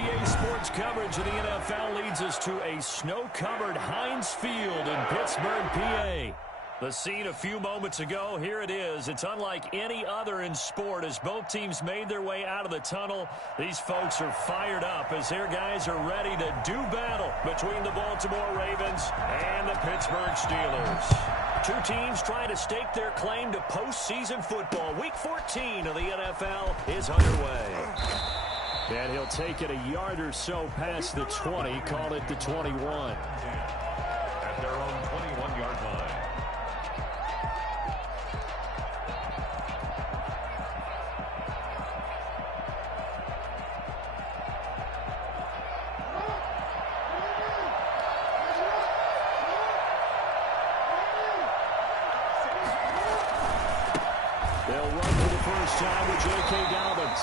EA Sports coverage of the NFL leads us to a snow-covered Heinz Field in Pittsburgh, PA. The scene a few moments ago, here it is. It's unlike any other in sport as both teams made their way out of the tunnel. These folks are fired up as their guys are ready to do battle between the Baltimore Ravens and the Pittsburgh Steelers. Two teams trying to stake their claim to postseason football. Week 14 of the NFL is underway. And he'll take it a yard or so past the 20, call it the 21. At their own 21-yard line. Time with J.K. Dobbins.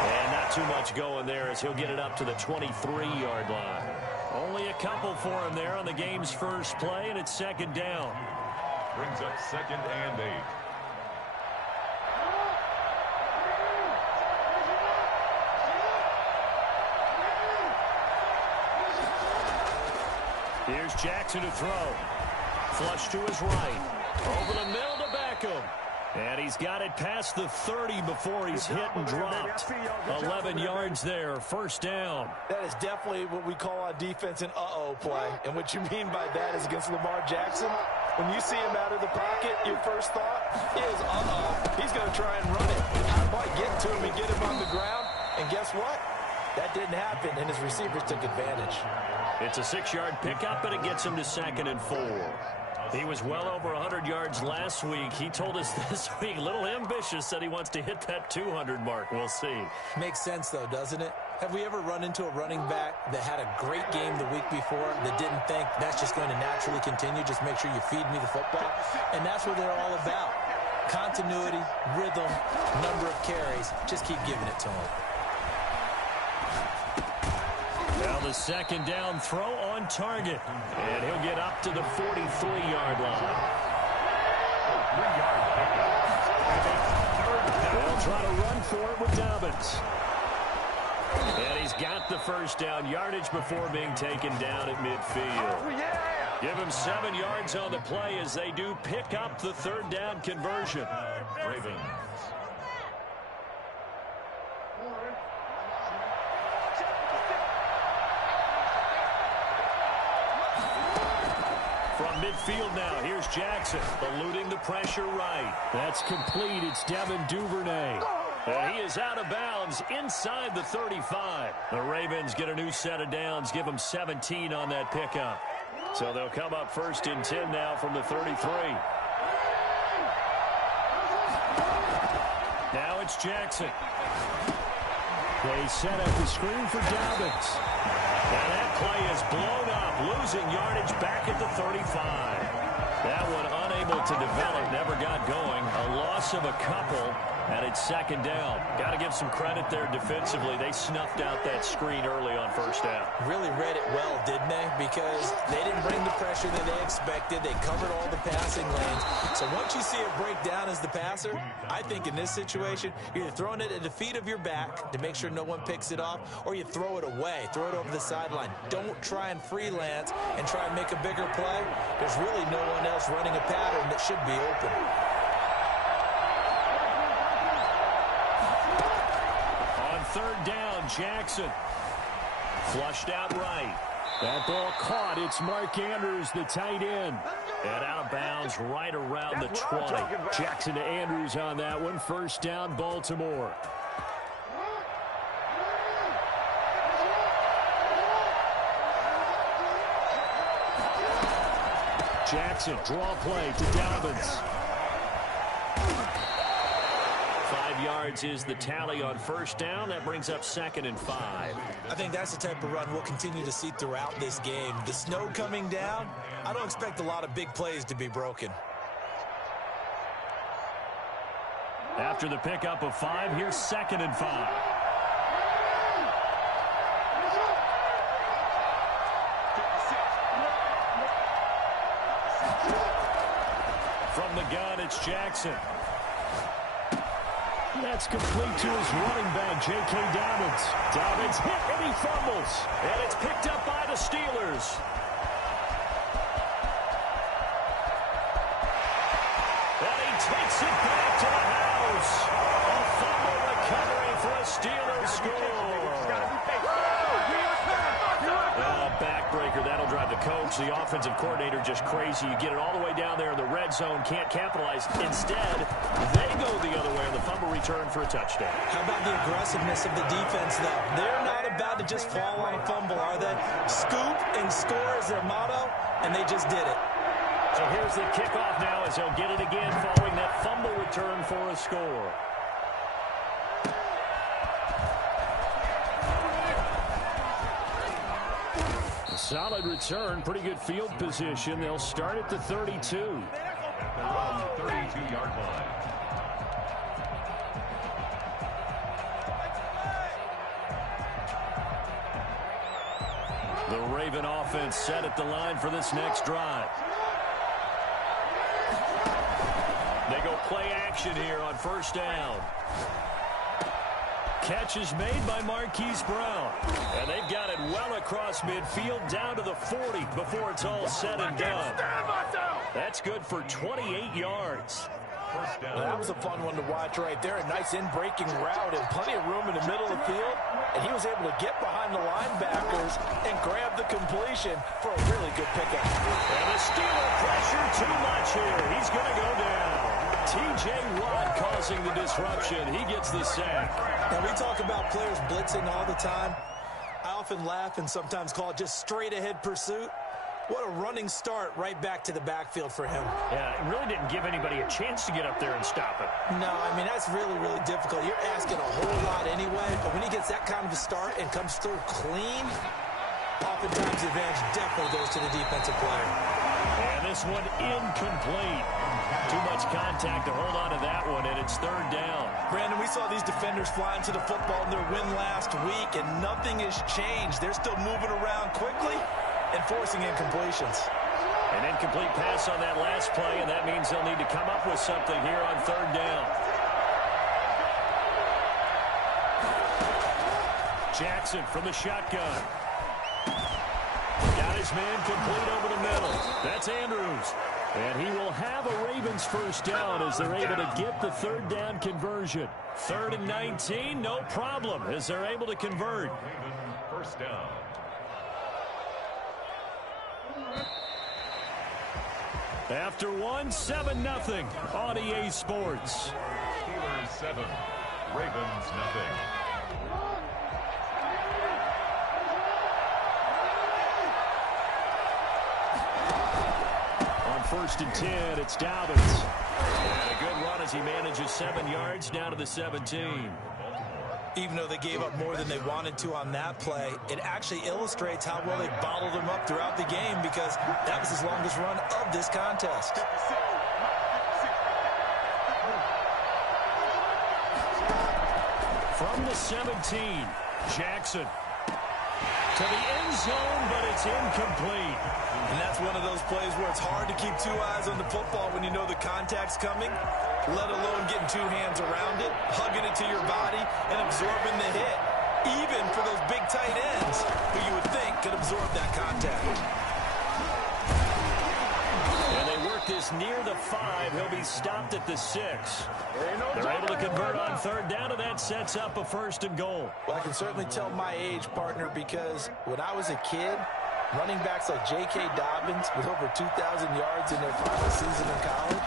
And not too much going there as he'll get it up to the 23-yard line. Only a couple for him there on the game's first play, and it's second down. Brings up 2nd and 8. Here's Jackson to throw. Flush to his right. Over the middle to Beckham. And he's got it past the 30 before he's hit and dropped. 11 yards there, first down. That is definitely what we call on defense an uh-oh play. And what you mean by that is against Lamar Jackson, when you see him out of the pocket, your first thought is, uh-oh, he's going to try and run it. I might get to him and get him on the ground. And guess what? That didn't happen, and his receivers took advantage. It's a 6-yard pickup, but it gets him to 2nd and 4. He was well over 100 yards last week. He told us this week, a little ambitious, said he wants to hit that 200 mark. We'll see. Makes sense, though, doesn't it? Have we ever run into a running back that had a great game the week before that didn't think that's just going to naturally continue? Just make sure you feed me the football. And that's what they're all about. Continuity, rhythm, number of carries. Just keep giving it to him. Now the second down throw on target. And he'll get up to the 43-yard line. They'll try to run for it with Dobbins. And he's got the first down yardage before being taken down at midfield. Give him 7 yards on the play as they do pick up the third down conversion. Ravens. From midfield now, here's Jackson, eluding the pressure right. That's complete. It's Devin Duvernay. And he is out of bounds inside the 35. The Ravens get a new set of downs, give them 17 on that pickup. So they'll come up 1st and 10 now from the 33. Now it's Jackson. They set up the screen for Dobbins. And that play is blown up, losing yardage back at the 35. That one unable to develop, never got going. A loss of a couple, and it's second down. Got to give some credit there defensively. They snuffed out that screen early on first down. Really read it well, didn't they? Because they didn't bring the pressure that they expected. They covered all the passing lanes. So once you see it break down as the passer, I think in this situation, you're either throwing it at the feet of your back to make sure no one picks it off, or you throw it away, throw it over the sideline. Don't try and freelance and try and make a bigger play. There's really no one else running a pattern that should be open. On third down, Jackson. Flushed out right. That ball caught. It's Mark Andrews, the tight end. And out of bounds right around the 20. Jackson to Andrews on that one. First down, Baltimore. Jackson, draw play to Dobbins. 5 yards is the tally on first down. That brings up 2nd and 5. I think that's the type of run we'll continue to see throughout this game. The snow coming down, I don't expect a lot of big plays to be broken. After the pickup of 5, here's 2nd and 5. From the gun, it's Jackson. That's complete to his running back, J.K. Dobbins. Dobbins hit and he fumbles. And it's picked up by the Steelers. And he takes it back to the house. A fumble recovery for a Steelers score. Backbreaker, that'll drive the coach, the offensive coordinator, just crazy. You get it all the way down there in the red zone, can't capitalize. Instead, they go the other way on the fumble return for a touchdown. How about the aggressiveness of the defense, though? They're not about to just fall on a fumble, are they? Scoop and score is their motto, and they just did it. So here's the kickoff now as he'll get it again following that fumble return for a score. Solid return, pretty good field position. They'll start at the 32. At their own 32-yard line. The Raven offense set at the line for this next drive. They go play action here on first down. Catch is made by Marquise Brown. And they've got it well across midfield down to the 40 before it's all said and done. That's good for 28 yards. Well, that was a fun one to watch right there. A nice in-breaking route and plenty of room in the middle of the field. And he was able to get behind the linebackers and grab the completion for a really good pickup. And the Steeler pressure too much here. He's going to go down. T.J. Watt causing the disruption. He gets the sack. Now, we talk about players blitzing all the time. I often laugh and sometimes call it just straight-ahead pursuit. What a running start right back to the backfield for him. Yeah, it really didn't give anybody a chance to get up there and stop it. No, I mean, that's really, really difficult. You're asking a whole lot anyway, but when he gets that kind of a start and comes through clean, oftentimes the advantage definitely goes to the defensive player. And this one incomplete. Too much contact to hold on to that one, and it's third down. Brandon, we saw these defenders flying to the football in their win last week, and nothing has changed. They're still moving around quickly and forcing incompletions. An incomplete pass on that last play, and that means they'll need to come up with something here on third down. Jackson from the shotgun. Got his man complete over the middle. That's Andrews. And he will have a Ravens first down as they're able to get the third down conversion. 3rd and 19, no problem as they're able to convert. First down. After one, 7-0 on EA Sports. Steelers 7, Ravens nothing. On 1st and 10, it's Dobbins. And a good run as he manages 7 yards down to the 17. Even though they gave up more than they wanted to on that play, it actually illustrates how well they bottled them up throughout the game because that was his longest run of this contest. From the 17, Jackson to the end zone, but it's incomplete. And that's one of those plays where it's hard to keep 2 eyes on the football when you know the contact's coming, let alone getting 2 hands around it, hugging it to your body, and absorbing the hit, even for those big tight ends who you would think could absorb that contact. And they work this near the 5. He'll be stopped at the 6. They're able to convert on third down, and that sets up a 1st and goal. Well, I can certainly tell my age, partner, because when I was a kid, running backs like J.K. Dobbins with over 2,000 yards in their final season in college,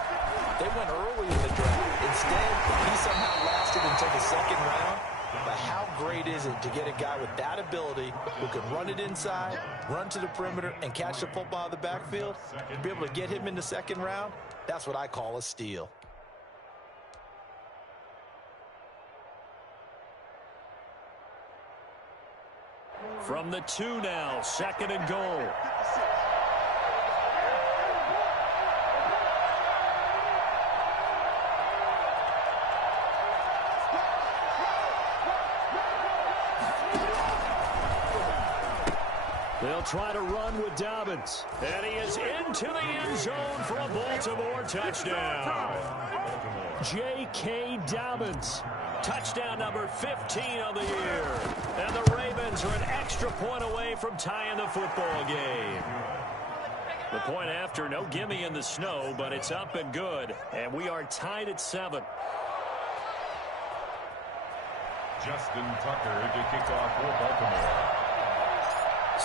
they went early in the draft. Instead, he somehow lasted until the 2nd round. But how great is it to get a guy with that ability who can run it inside, run to the perimeter, and catch the football in the backfield? Be able to get him in the 2nd round? That's what I call a steal. From the 2 now, 2nd and goal. They'll try to run with Dobbins. And he is into the end zone for a Baltimore touchdown. J.K. Dobbins Touchdown number 15 of the year. And the Ravens are an extra point away from tying the football game. The point after, no gimme in the snow, but it's up and good. And we are tied at 7. Justin Tucker to kick off for Baltimore.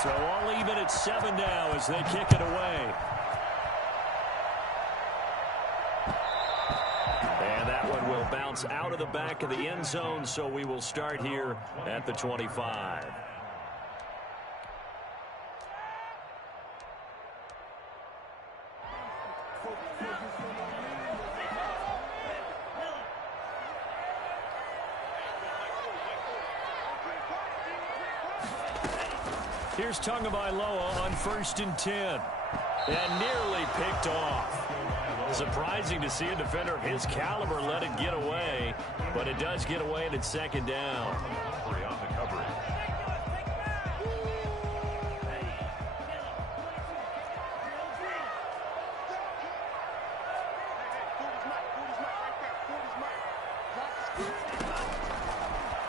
So all even at 7 now as they kick it away. And that one will bounce out of the back of the end zone, so we will start here at the 25. Here's Tagovailoa on 1st and 10. And nearly picked off. Surprising to see a defender of his caliber let it get away, but it does get away and it's 2nd down. On the coverage.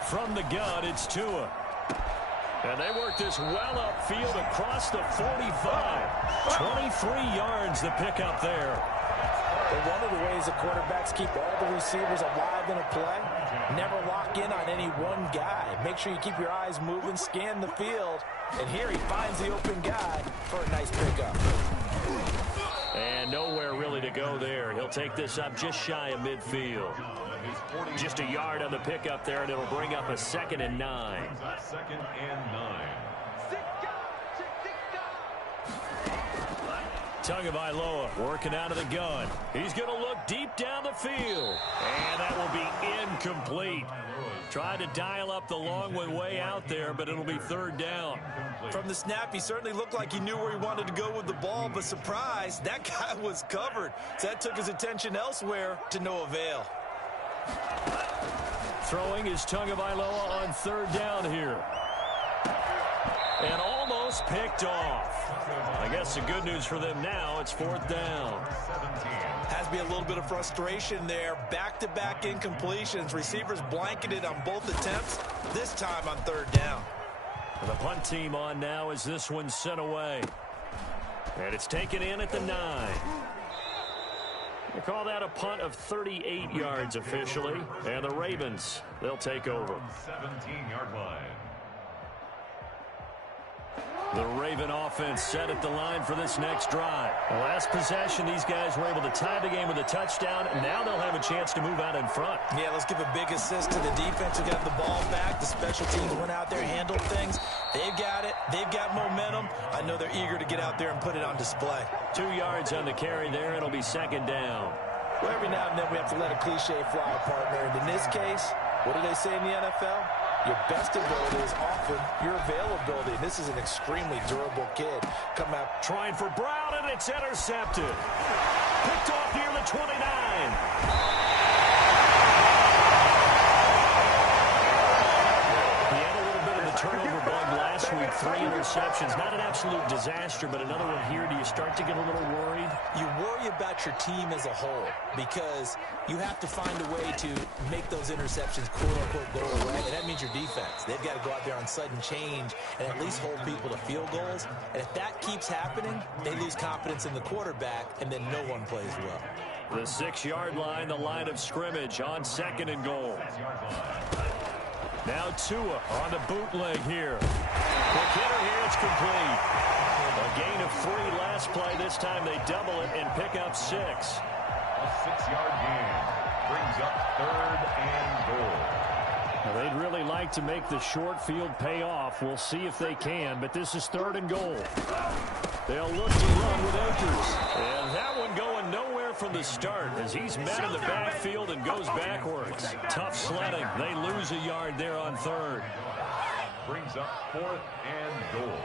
From the gun, it's Tua. And they work this well upfield across the 45. 23 yards the pickup there. But one of the ways the quarterbacks keep all the receivers alive in a play, never lock in on any one guy. Make sure you keep your eyes moving, scan the field, and here he finds the open guy for a nice pickup. And nowhere really to go there. He'll take this up just shy of midfield. Just a yard on the pickup there, and it'll bring up a 2nd and 9. 2nd and 9. Tagovailoa working out of the gun. He's going to look deep down the field. And that will be incomplete. Tried to dial up the long one way out there, but it'll be 3rd down. From the snap, he certainly looked like he knew where he wanted to go with the ball, but surprise, that guy was covered. So that took his attention elsewhere to no avail. Throwing is Tagovailoa on 3rd down here. And almost picked off. I guess the good news for them now, it's 4th down. Has to be a little bit of frustration there. Back-to-back incompletions. Receivers blanketed on both attempts, this time on 3rd down. The punt team on now as this one's sent away. And it's taken in at the 9. They call that a punt of 38 yards officially. And the Ravens, they'll take over. 17-yard line. The Raven offense set at the line for this next drive. The last possession, these guys were able to tie the game with a touchdown, and now they'll have a chance to move out in front. Yeah, let's give a big assist to the defense who got the ball back. The special teams went out there, handled things. They've got it. They've got momentum. I know they're eager to get out there and put it on display. 2 yards on the carry there. It'll be 2nd down. Well, every now and then we have to let a cliche fly, partner. And in this case, what do they say in the NFL? Your best ability is often your availability. And this is an extremely durable kid. Come out trying for Brown, and it's intercepted. Picked off near the 29. Turnover bug last week, 3 interceptions. Not an absolute disaster, but another one here. Do you start to get a little worried? You worry about your team as a whole because you have to find a way to make those interceptions quote-unquote go away, and that means your defense. They've got to go out there on sudden change and at least hold people to field goals. And if that keeps happening, they lose confidence in the quarterback, and then no one plays well. The 6-yard line, the line of scrimmage on 2nd and goal. Now Tua on the bootleg here. Quick hitter here, it's complete. A gain of 3 last play. This time they double it and pick up 6. A 6-yard gain brings up 3rd and goal. Now, they'd really like to make the short field pay off. We'll see if they can, but this is 3rd and goal. They'll look to run with Akers. And that one going nowhere from the start as he's met in the backfield and goes backwards. Tough sledding. They lose a yard there on 3rd. Brings up 4th and goal.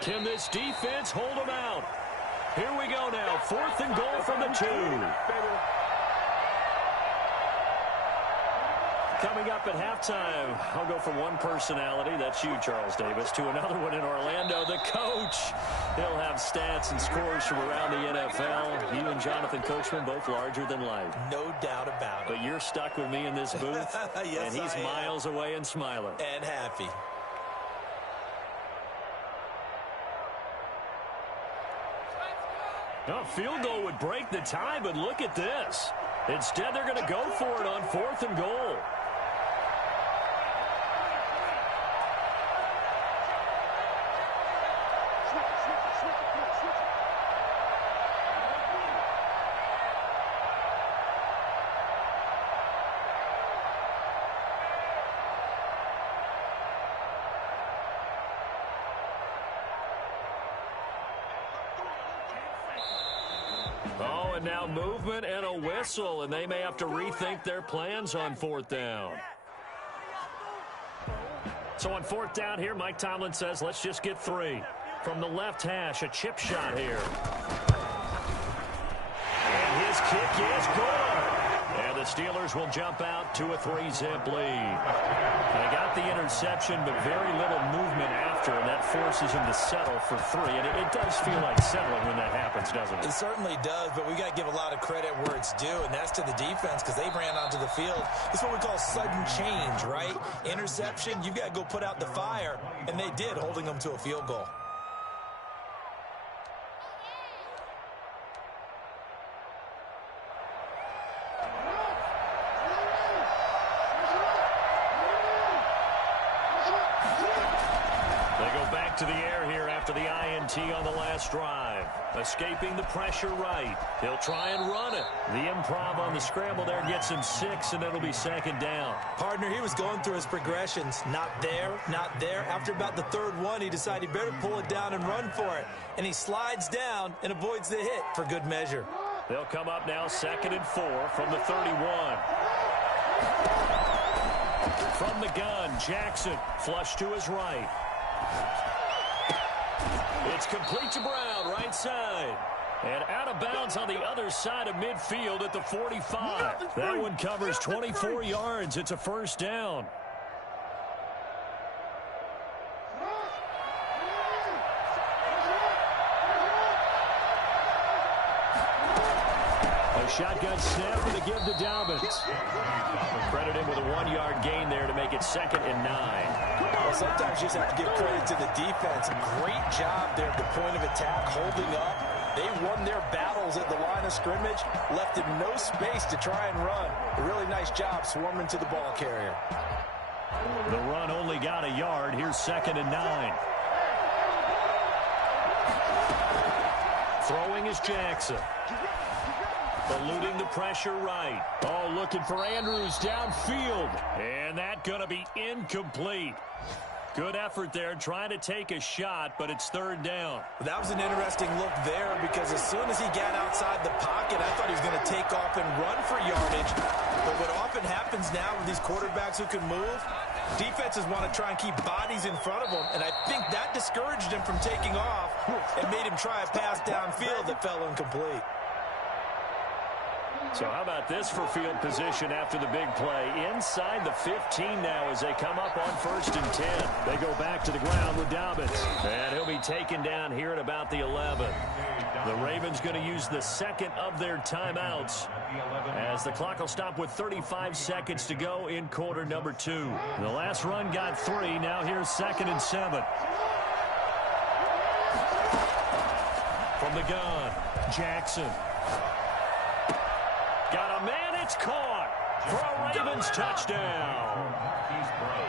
Can this defense hold them out? Here we go now. 4th and goal from the 2. Coming up at halftime, I'll go from one personality, that's you, Charles Davis, to another one in Orlando, the coach. He'll have stats and scores from around the NFL. You and Jonathan Coachman, both larger than life. No doubt about it. But you're stuck with me in this booth, yes, and he's miles away and smiling. And happy. A field goal would break the tie, but look at this. Instead, they're going to go for it on 4th and goal. Oh, and now movement and a whistle, and they may have to rethink their plans on 4th down. So on 4th down here, Mike Tomlin says, let's just get 3. From the left hash, a chip shot here. And his kick is good. And the Steelers will jump out to a 3-zip lead. They got the interception, but very little movement after, and that forces him to settle for 3. And it does feel like settling when that happens, doesn't it? It certainly does, but we got to give a lot of credit where it's due, and that's to the defense because they ran onto the field. It's what we call sudden change, right? Interception, you've got to go put out the fire, and they did, holding them to a field goal. To the air here after the INT on the last drive. Escaping the pressure right. He'll try and run it. The improv on the scramble there gets him 6, and it'll be 2nd down. Partner, he was going through his progressions. Not there, not there. After about the 3rd one, he decided he better pull it down and run for it. And he slides down and avoids the hit for good measure. They'll come up now 2nd and 4 from the 31. From the gun, Jackson flush to his right. It's complete to Brown, right side. And out of bounds on the other side of midfield at the 45. That one covers 24 yards. It's a 1st down. A shotgun snap for the give to Dobbins. Credit him with a 1-yard gain there to make it 2nd and 9. Well, sometimes you just have to give credit to the defense. Great job there at the point of attack, holding up. They won their battles at the line of scrimmage, left him no space to try and run. A really nice job swarming to the ball carrier. The run only got a yard. Here's 2nd and 9. Throwing is Jackson. Eluding the pressure right. Oh, looking for Andrews downfield. And that going to be incomplete. Good effort there, trying to take a shot, but it's 3rd down. That was an interesting look there because as soon as he got outside the pocket, I thought he was going to take off and run for yardage. But what often happens now with these quarterbacks who can move, defenses want to try and keep bodies in front of them, and I think that discouraged him from taking off and made him try a pass downfield that fell incomplete. So how about this for field position after the big play? Inside the 15 now as they come up on 1st and 10. They go back to the ground with Dobbins. And he'll be taken down here at about the 11. The Ravens going to use the 2nd of their timeouts as the clock will stop with 35 seconds to go in quarter number 2. The last run got 3. Now here's 2nd and 7. From the gun, Jackson. Got a man, it's caught for a Ravens touchdown.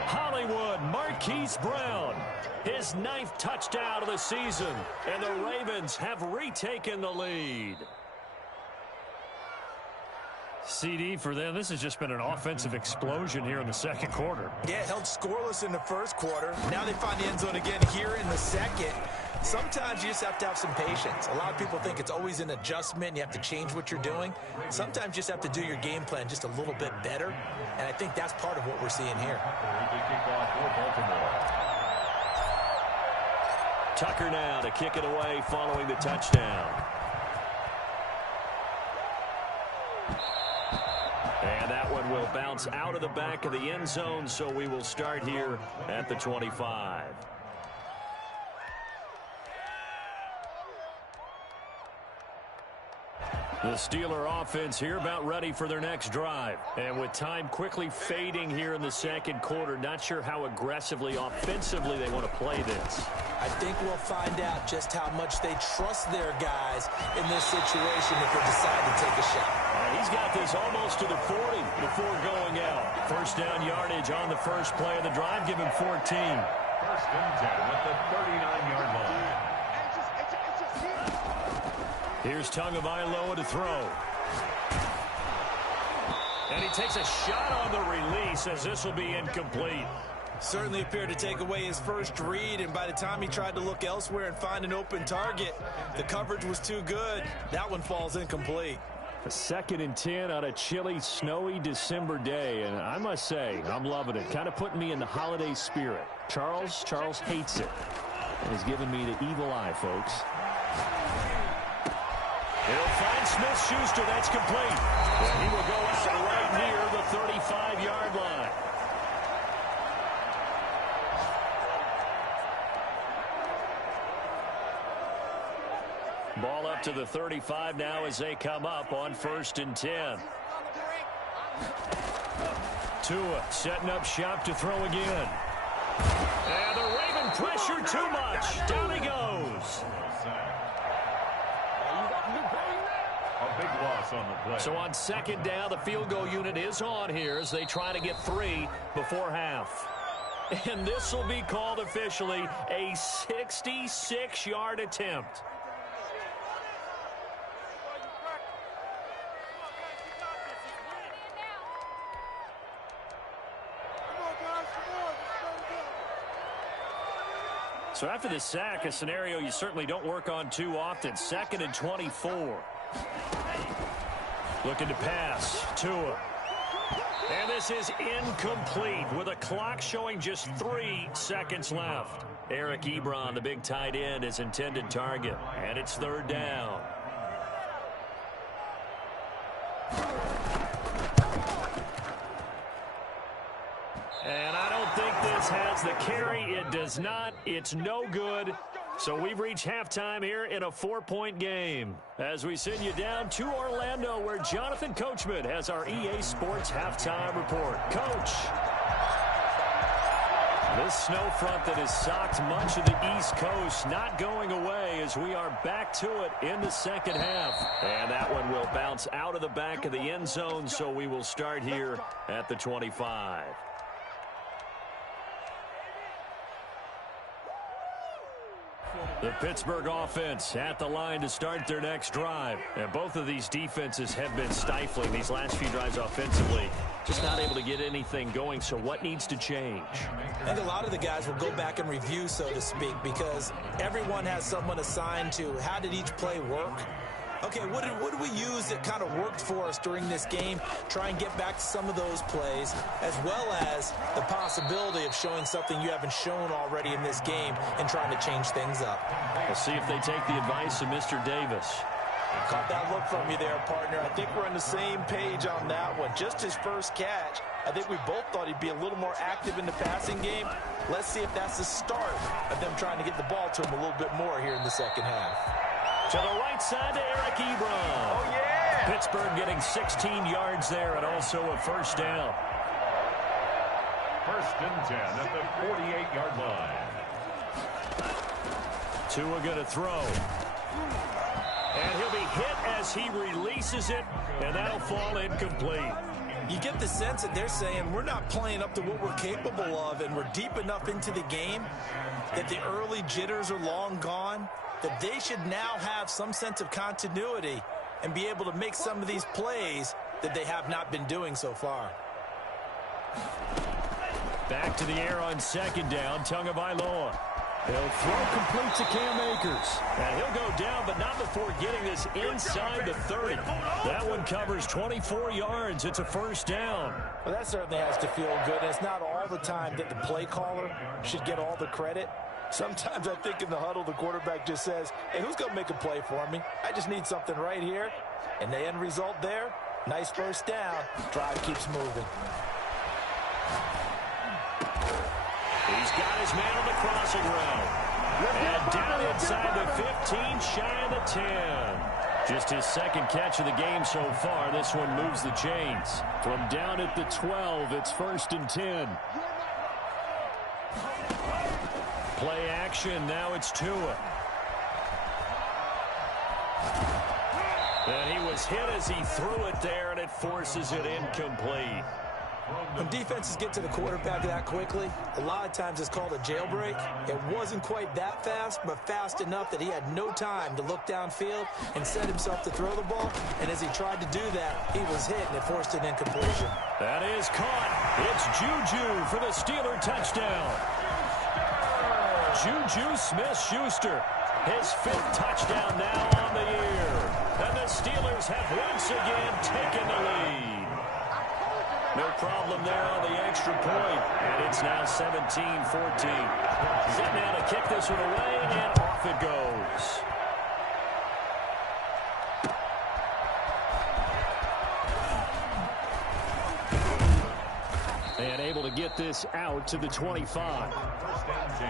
Hollywood, Marquise Brown, his 9th touchdown of the season, and the Ravens have retaken the lead. CD for them. This has just been an offensive explosion here in the 2nd quarter. Yeah, held scoreless in the 1st quarter. Now they find the end zone again here in the 2nd. Sometimes you just have to have some patience. A lot of people think it's always an adjustment. You have to change what you're doing. Sometimes you just have to do your game plan just a little bit better, and I think that's part of what we're seeing here. Tucker now to kick it away following the touchdown. And that one will bounce out of the back of the end zone, so we will start here at the 25. The Steeler offense here about ready for their next drive. And with time quickly fading here in the second quarter, not sure how aggressively, offensively they want to play this. I think we'll find out just how much they trust their guys in this situation if they decide to take a shot. He's got this almost to the 40 before going out. First down yardage on the first play of the drive. Give him 14. First and 10 at the 39-yard line. Here's Tagovailoa to throw. And he takes a shot on the release as this will be incomplete. Certainly appeared to take away his first read, and by the time he tried to look elsewhere and find an open target, the coverage was too good. That one falls incomplete. A 2nd and 10 on a chilly, snowy December day, and I must say, I'm loving it. Kind of putting me in the holiday spirit. Charles hates it, and he's giving me the evil eye, folks. He'll find Smith-Schuster. That's complete. And he will go out right near the 35-yard line. Ball up to the 35 now as they come up on 1st and 10. Tua setting up shop to throw again. And the Raven pressure too much. Down he goes. A big loss on the play. So on 2nd down, the field goal unit is on here as they try to get 3 before half. And this will be called officially a 66-yard attempt. So after the sack, a scenario you certainly don't work on too often. 2nd and 24. Looking to pass. Tua. And this is incomplete with a clock showing just 3 seconds left. Eric Ebron, the big tight end, is intended target. And it's 3rd down. And I don't think this has the carry. It does not. It's no good. So we've reached halftime here in a 4-point game. As we send you down to Orlando, where Jonathan Coachman has our EA Sports halftime report. Coach. This snow front that has socked much of the East Coast not going away as we are back to it in the second half. And that one will bounce out of the back of the end zone, so we will start here at the 25. The Pittsburgh offense at the line to start their next drive. And both of these defenses have been stifling these last few drives offensively. Just not able to get anything going, so what needs to change? I think a lot of the guys will go back and review, so to speak, because everyone has someone assigned to how did each play work. Okay, what did we use that kind of worked for us during this game? Try and get back to some of those plays, as well as the possibility of showing something you haven't shown already in this game and trying to change things up. We'll see if they take the advice of Mr. Davis. Caught that look from you there, partner. I think we're on the same page on that one. Just his first catch. I think we both thought he'd be a little more active in the passing game. Let's see if that's the start of them trying to get the ball to him a little bit more here in the second half. To the right side to Eric Ebron. Oh, yeah! Pittsburgh getting 16 yards there and also a first down. 1st and 10 at the 48-yard line. Tua going to throw. And he'll be hit as he releases it, and that'll fall incomplete. You get the sense that they're saying we're not playing up to what we're capable of, and we're deep enough into the game that the early jitters are long gone, that they should now have some sense of continuity and be able to make some of these plays that they have not been doing so far. Back to the air on 2nd down, Tagovailoa. He'll throw complete to Cam Akers. And he'll go down, but not before getting this inside the 30. That one covers 24 yards. It's a first down. Well, that certainly has to feel good. And it's not all the time that the play caller should get all the credit. Sometimes I think in the huddle, the quarterback just says, hey, who's going to make a play for me? I just need something right here. And the end result there, Nice first down. Drive keeps moving. He's got his man on the crossing route. And down inside the 15, shy of the 10. Just his second catch of the game so far. This one moves the chains. From down at the 12, it's 1st and 10. Play action, now it's Tua. And he was hit as he threw it there, and it forces it incomplete. When defenses get to the quarterback that quickly, a lot of times it's called a jailbreak. It wasn't quite that fast, but fast enough that he had no time to look downfield and set himself to throw the ball. And as he tried to do that, he was hit, and it forced an incompletion. That is caught. It's Juju for the Steeler touchdown. Juju Smith-Schuster, his 5th touchdown now on the year. And the Steelers have once again taken the lead. No problem there on the extra point. And it's now 17-14. Set now to kick this one away, and off it goes. And able to get this out to the 25. 1st and 10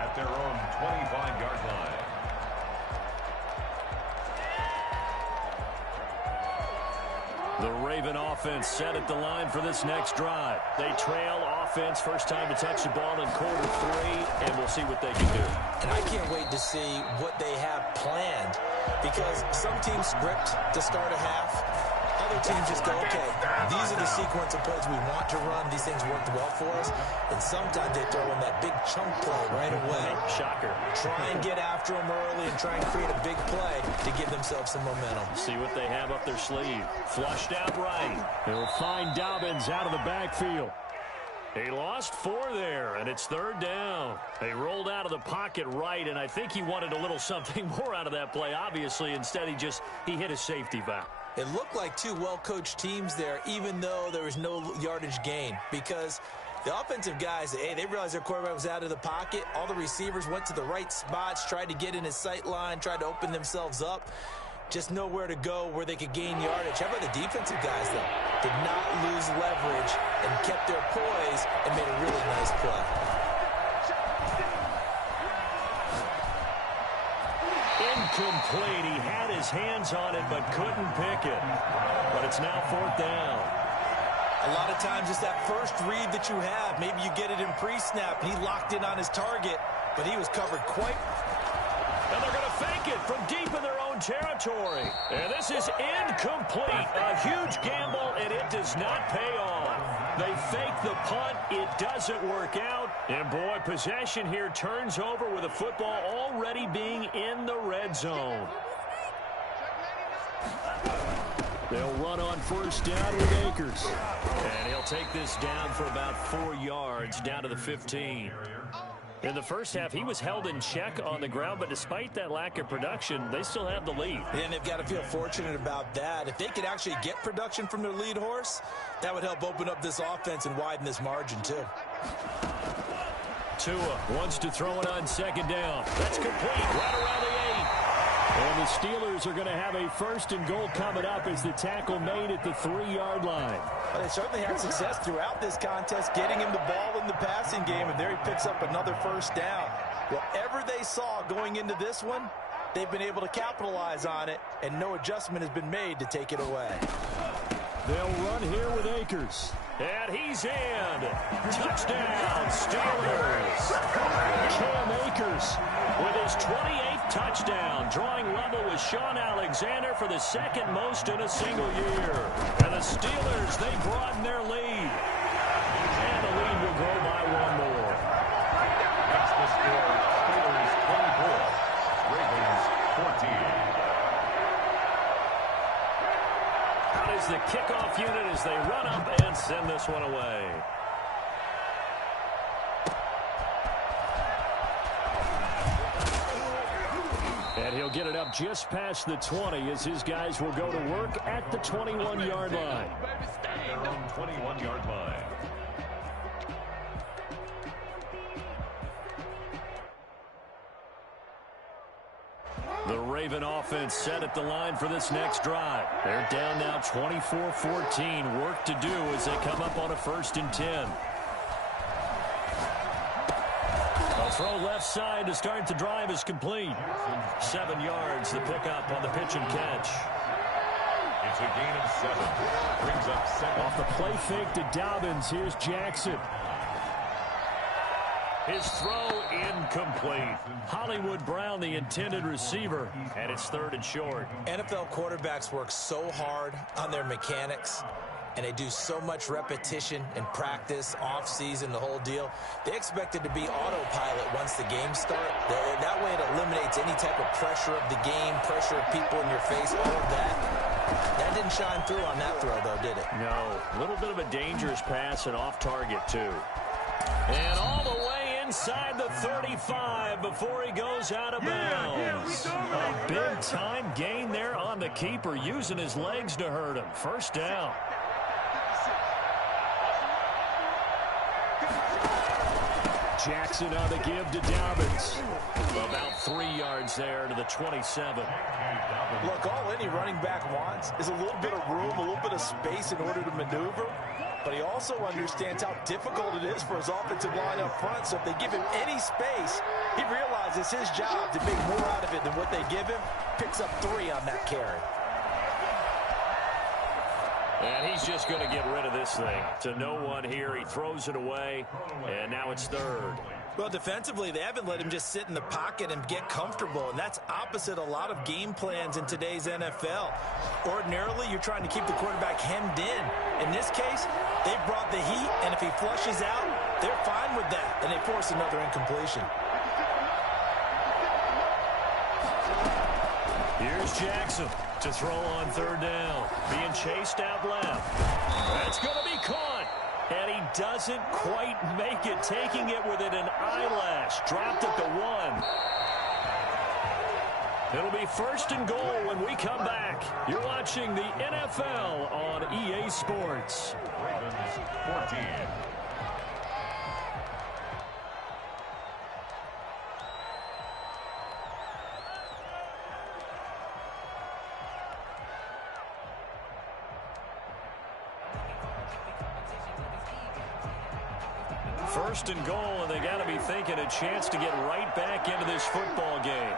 at their own 25-yard line. The Raven offense set at the line for this next drive. They trail offense, first time to touch the ball in quarter 3, and we'll see what they can do. And I can't wait to see what they have planned, because some teams script to start a half. Other teams just go, okay, these are the sequence of plays we want to run. These things worked well for us. And sometimes they throw in that big chunk play right away. Shocker. Try and get after them early and try and create a big play to give themselves some momentum. See what they have up their sleeve. Flushed out right. They'll find Dobbins out of the backfield. He lost 4 there, and it's 3rd down. They rolled out of the pocket right, and I think he wanted a little something more out of that play, obviously. Instead, he hit a safety valve. It looked like 2 well-coached teams there, even though there was no yardage gain, because the offensive guys, hey, they realized their quarterback was out of the pocket. All the receivers went to the right spots, tried to get in his sight line, tried to open themselves up. Just know where to go, where they could gain yardage. How about the defensive guys, though? Did not lose leverage and kept their poise and made a really nice play. Incomplete. He had his hands on it but couldn't pick it. But it's now 4th down. A lot of times it's that first read that you have. Maybe you get it in pre-snap, and he locked in on his target, but he was covered quite. And they're going to fake it from deep in their own territory. And this is incomplete. A huge gamble, and it does not pay off. They fake the punt. It doesn't work out. And, boy, possession here turns over with the football already being in the red zone. They'll run on 1st down with Akers. And he'll take this down for about 4 yards, down to the 15. In the first half, he was held in check on the ground, but despite that lack of production, they still have the lead. And they've got to feel fortunate about that. If they could actually get production from their lead horse, that would help open up this offense and widen this margin, too. Tua wants to throw it on 2nd down. That's complete, right around the 8. And the Steelers are going to have a 1st and goal coming up as the tackle made at the 3-yard line. Well, they certainly had success throughout this contest, getting him the ball in the passing game, and there he picks up another 1st down. Whatever they saw going into this one, they've been able to capitalize on it, and no adjustment has been made to take it away. They'll run here with Akers. And he's in. Touchdown, Steelers. Cam Akers with his 28th touchdown, drawing level with Sean Alexander for the 2nd most in a single year. And the Steelers, they broaden their lead. And the lead will grow by 1 more. That's the score. Steelers 24, Ravens 14. Out is the kickoff unit as they run up and send this one away. And he'll get it up just past the 20 as his guys will go to work at the 21-yard line. Their own 21-yard line. The Raven offense set at the line for this next drive. They're down now 24-14. Work to do as they come up on a 1st and 10. A throw left side to start the drive is complete. 7 yards, the pickup on the pitch and catch. It's a gain of 7. Brings up 7. Off the play fake to Dobbins, here's Jackson. His throw incomplete. Hollywood Brown, the intended receiver, and it's 3rd and short. NFL quarterbacks work so hard on their mechanics, and they do so much repetition and practice, off-season, the whole deal. They expect it to be autopilot once the game starts. That way it eliminates any type of pressure of the game, pressure of people in your face, all of that. That didn't shine through on that throw, though, did it? No. A little bit of a dangerous pass and off target, too. And all the way inside the 35 before he goes out of bounds. A big-time gain there on the keeper, using his legs to hurt him. 1st down. Jackson on the give to Dobbins. About 3 yards there to the 27. Look, all any running back wants is a little bit of room, a little bit of space in order to maneuver. But he also understands how difficult it is for his offensive line up front. So if they give him any space, he realizes his job to make more out of it than what they give him. Picks up 3 on that carry. And he's just going to get rid of this thing. To no one here. He throws it away, and now it's 3rd. Well, defensively, they haven't let him just sit in the pocket and get comfortable, and that's opposite a lot of game plans in today's NFL. Ordinarily, you're trying to keep the quarterback hemmed in. In this case, they've brought the heat, and if he flushes out, they're fine with that, and they force another incompletion. Here's Jackson to throw on 3rd down. Being chased out left. That's going to be caught. And he doesn't quite make it, taking it within an eyelash. Dropped at the 1. It'll be 1st and goal when we come back. You're watching the NFL on EA Sports. Ravens 14. First and goal, and they got to be thinking a chance to get right back into this football game.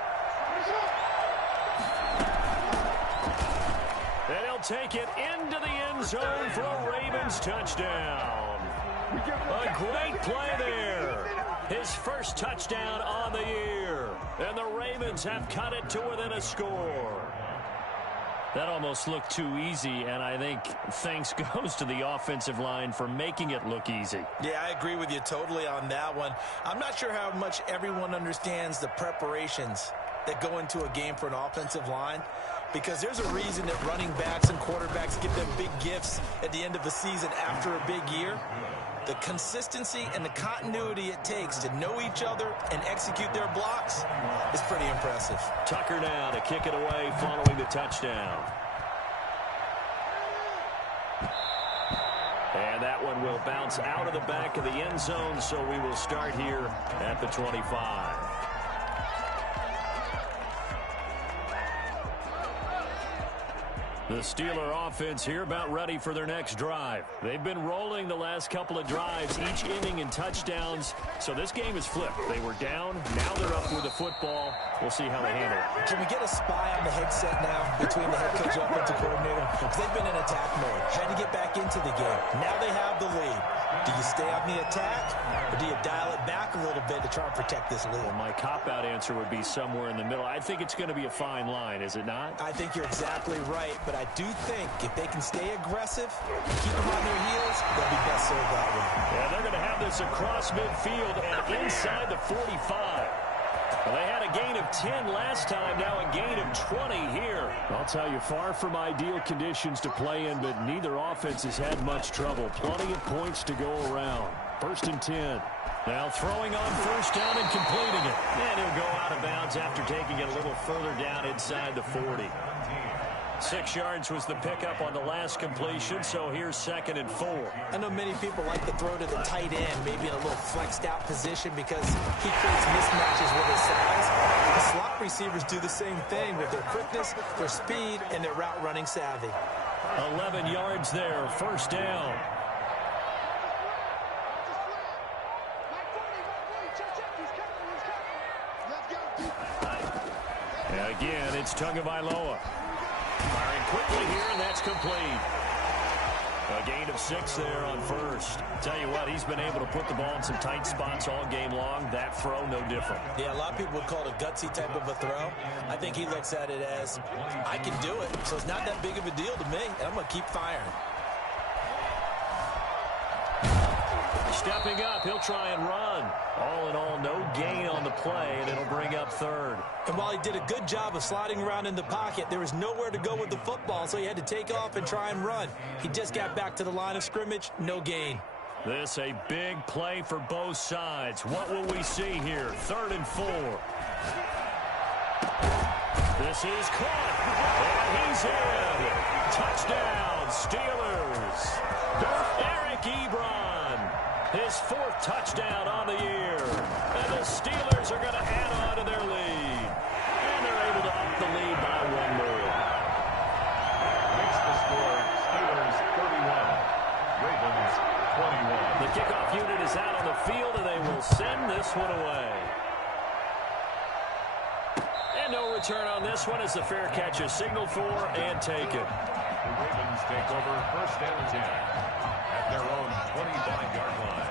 And he'll take it into the end zone for a Ravens touchdown. A great play there. His first touchdown on the year. And the Ravens have cut it to within a score. That almost looked too easy, and I think thanks goes to the offensive line for making it look easy. Yeah, I agree with you totally on that one. I'm not sure how much everyone understands the preparations that go into a game for an offensive line, because there's a reason that running backs and quarterbacks give them big gifts at the end of the season after a big year. The consistency and the continuity it takes to know each other and execute their blocks is pretty impressive. Tucker now to kick it away following the touchdown. And that one will bounce out of the back of the end zone, so we will start here at the 25. The Steeler offense here about ready for their next drive. They've been rolling the last couple of drives, each inning in touchdowns. So this game is flipped. They were down. Now they're up with the football. We'll see how they handle it. Can we get a spy on the headset now between the head coach and offensive coordinator? Because they've been in attack mode. Had to get back into the game. Now they have the lead. Do you stay on the attack, or do you dial it back a little bit to try and protect this lead? Well, my cop-out answer would be somewhere in the middle. I think it's going to be a fine line, is it not? I think you're exactly right, but I do think if they can stay aggressive and keep them on their heels, they'll be best served that way. Yeah, they're going to have this across midfield and inside the 45. Well, they had a gain of 10 last time, now a gain of 20 here. I'll tell you, far from ideal conditions to play in, but neither offense has had much trouble. Plenty of points to go around. 1st and 10. Now throwing on 1st down and completing it. And he'll go out of bounds after taking it a little further down inside the 40. 6 yards was the pickup on the last completion, so here's 2nd and 4. I know many people like to throw to the tight end, maybe in a little flexed out position because he creates mismatches with his size. The slot receivers do the same thing with their quickness, their speed, and their route running savvy. 11 yards there, 1st down. And again, it's Tagovailoa. Firing quickly here, and that's complete. A gain of 6 there on 1st. Tell you what, he's been able to put the ball in some tight spots all game long. That throw, no different. Yeah, a lot of people would call it a gutsy type of a throw. I think he looks at it as, I can do it, so it's not that big of a deal to me, and I'm going to keep firing. Stepping up, he'll try and run. All in all, no gain on the play, and it'll bring up 3rd. And while he did a good job of sliding around in the pocket, there was nowhere to go with the football, so he had to take off and try and run. He just got back to the line of scrimmage, no gain. This a big play for both sides. What will we see here? 3rd and 4. This is caught, and he's in. Touchdown, Steelers. Eric Ebron. His 4th touchdown on the year. And the Steelers are going to add on to their lead. And they're able to up the lead by 1 more. Makes the score Steelers 31, Ravens 21. The kickoff unit is out on the field, and they will send this one away. And no return on this one as the fair catch is signaled for and taken. The Ravens take over 1st and 10 at their own 25-yard line.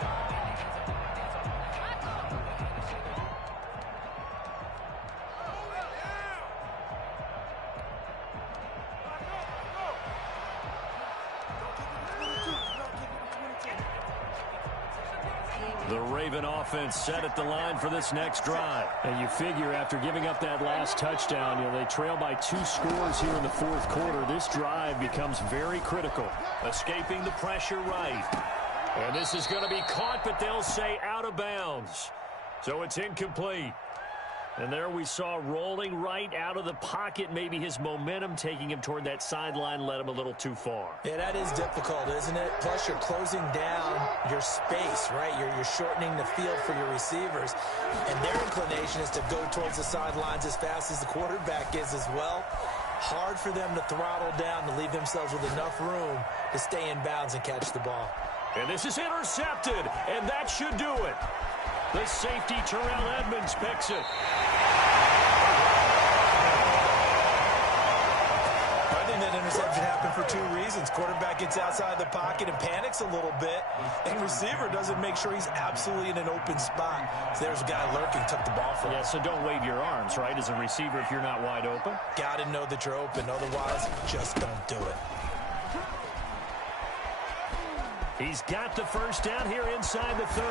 The Raven offense set at the line for this next drive. And you figure after giving up that last touchdown, they trail by 2 scores here in the 4th quarter. This drive becomes very critical. Escaping the pressure right. And this is going to be caught, but they'll say out of bounds. So it's incomplete. And there we saw rolling right out of the pocket. Maybe his momentum taking him toward that sideline led him a little too far. Yeah, that is difficult, isn't it? Plus, you're closing down your space, right? You're shortening the field for your receivers. And their inclination is to go towards the sidelines as fast as the quarterback is as well. Hard for them to throttle down to leave themselves with enough room to stay in bounds and catch the ball. And this is intercepted, and that should do it. The safety, Terrell Edmonds, picks it. I think that interception happened for 2 reasons. Quarterback gets outside the pocket and panics a little bit, and receiver doesn't make sure he's absolutely in an open spot. So there's a guy lurking, took the ball from him. Yeah, so don't wave your arms, right, as a receiver if you're not wide open. Got to know that you're open. Otherwise, just don't do it. He's got the 1st down here inside the 30.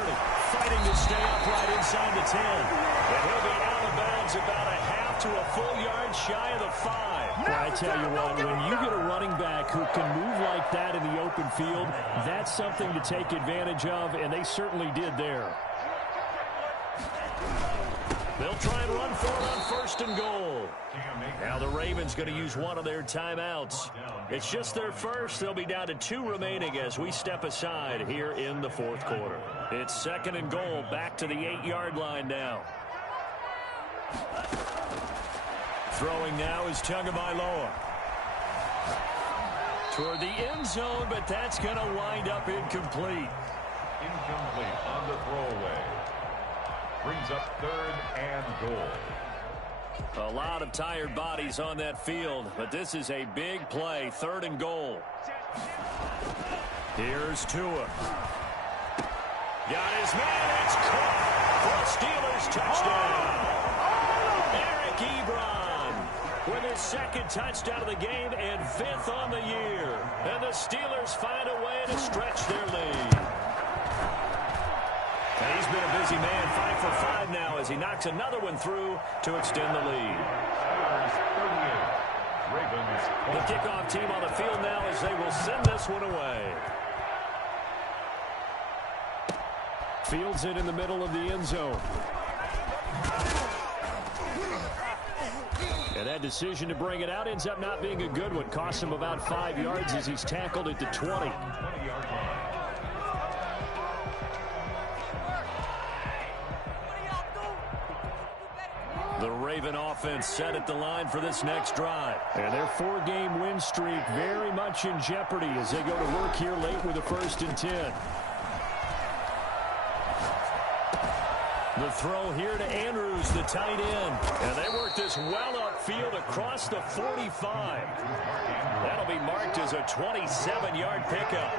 Fighting to stay upright inside the 10. And he'll be out of bounds about a half to a full yard shy of the 5. Well, I tell you what, when you get a running back who can move like that in the open field, that's something to take advantage of, and they certainly did there. They'll try and run for it on 1st and goal. Now the Ravens going to use one of their timeouts. It's just their first. They'll be down to 2 remaining as we step aside here in the 4th quarter. It's 2nd and goal, back to the 8-yard line now. Throwing now is Tagovailoa. Toward the end zone, but that's going to wind up incomplete. Incomplete on the throwaway. Brings up 3rd and goal. A lot of tired bodies on that field, but this is a big play. 3rd and goal. Here's Tua. Got his man. It's caught for a Steelers touchdown. Eric Ebron with his 2nd touchdown of the game and 5th on the year. And the Steelers find a way to stretch their lead. And he's been a busy man, 5 for 5 now as he knocks another one through to extend the lead. Steelers 38, Ravens 20. The kickoff team on the field now as they will send this one away. Fields it in the middle of the end zone. And that decision to bring it out ends up not being a good one. Cost him about 5 yards as he's tackled at the 20. 20-yard line. The Raven offense set at the line for this next drive. And their 4-game win streak very much in jeopardy as they go to work here late with a 1st and 10. The throw here to Andrews, the tight end. And they work this well upfield across the 45. That'll be marked as a 27-yard pickup.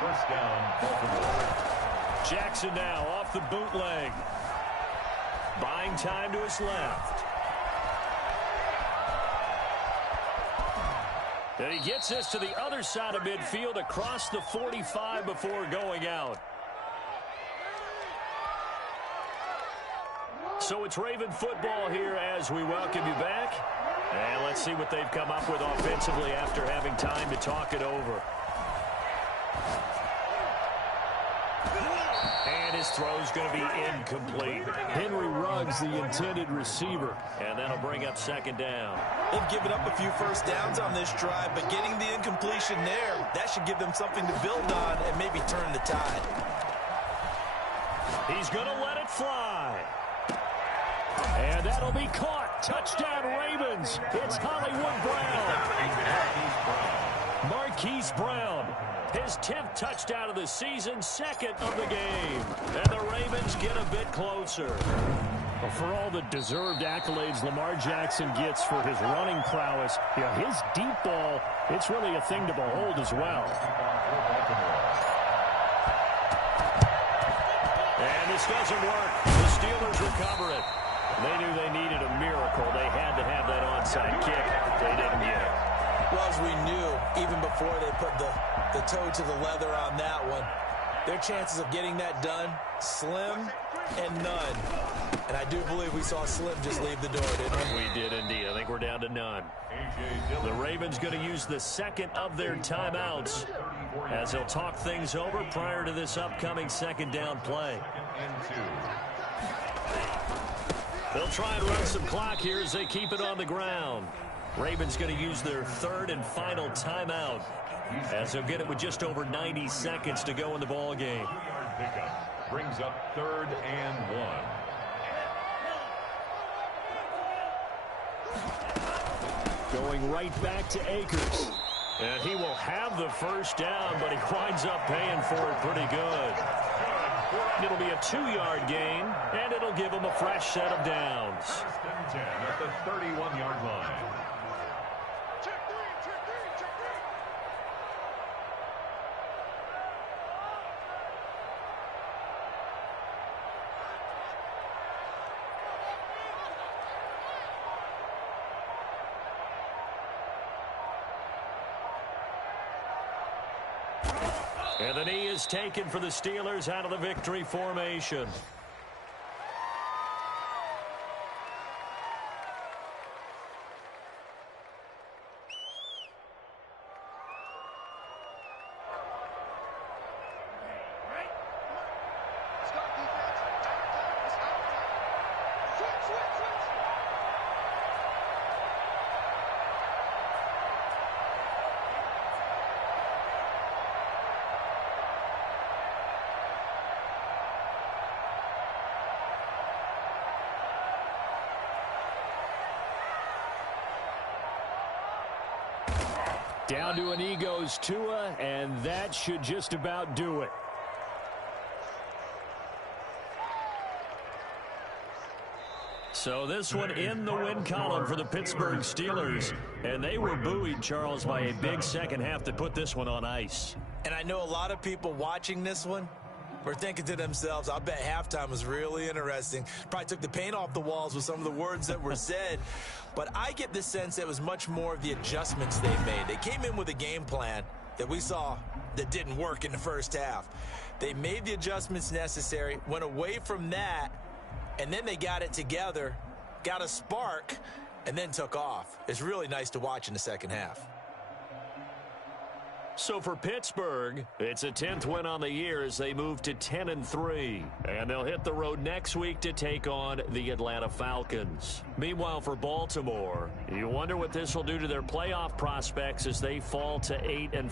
First down, Baltimore. Jackson now off the bootleg. Buying time to his left. And he gets this to the other side of midfield across the 45 before going out. So it's Raven football here as we welcome you back. And let's see what they've come up with offensively after having time to talk it over. And his throw's going to be incomplete. Henry Ruggs, the intended receiver. And that'll bring up 2nd down. They've given up a few first downs on this drive, but getting the incompletion there, that should give them something to build on and maybe turn the tide. He's going to let it fly. And that'll be caught. Touchdown, Ravens. It's Hollywood Brown. Marquise Brown. His 10th touchdown of the season, 2nd of the game. And the Ravens get a bit closer. Well, for all the deserved accolades Lamar Jackson gets for his running prowess, his deep ball, it's really a thing to behold as well. And this doesn't work. The Steelers recover it. They knew they needed a miracle. They had to have that onside kick. They didn't get it. Well, as we knew, even before they put the toe to the leather on that one, their chances of getting that done, slim and none. And I do believe we saw Slim just leave the door, didn't we? We did indeed. I think we're down to none. The Ravens going to use the 2nd of their timeouts as they'll talk things over prior to this upcoming 2nd down play. They'll try and run some clock here as they keep it on the ground. Ravens going to use their 3rd and final timeout as they'll get it with just over 90 seconds to go in the ball game. Brings up 3rd and 1. Going right back to Akers. And he will have the 1st down, but he winds up paying for it pretty good. It'll be a 2-yard gain, and it'll give him a fresh set of downs. 1st and 10 at the 31-yard line. And the knee is taken for the Steelers out of the victory formation. Down to a knee goes Tua, and that should just about do it. So this one in the win column for the Pittsburgh Steelers. And they were buoyed, Charles, by a big second half to put this one on ice. And I know a lot of people watching this one were thinking to themselves, I bet halftime was really interesting. Probably took the paint off the walls with some of the words that were said. But I get the sense that it was much more of the adjustments they made. They came in with a game plan that we saw that didn't work in the first half. They made the adjustments necessary, went away from that, and then they got it together, got a spark, and then took off. It's really nice to watch in the second half. So for Pittsburgh, it's a 10th win on the year as they move to 10-3. And they'll hit the road next week to take on the Atlanta Falcons. Meanwhile, for Baltimore, you wonder what this will do to their playoff prospects as they fall to 8-5.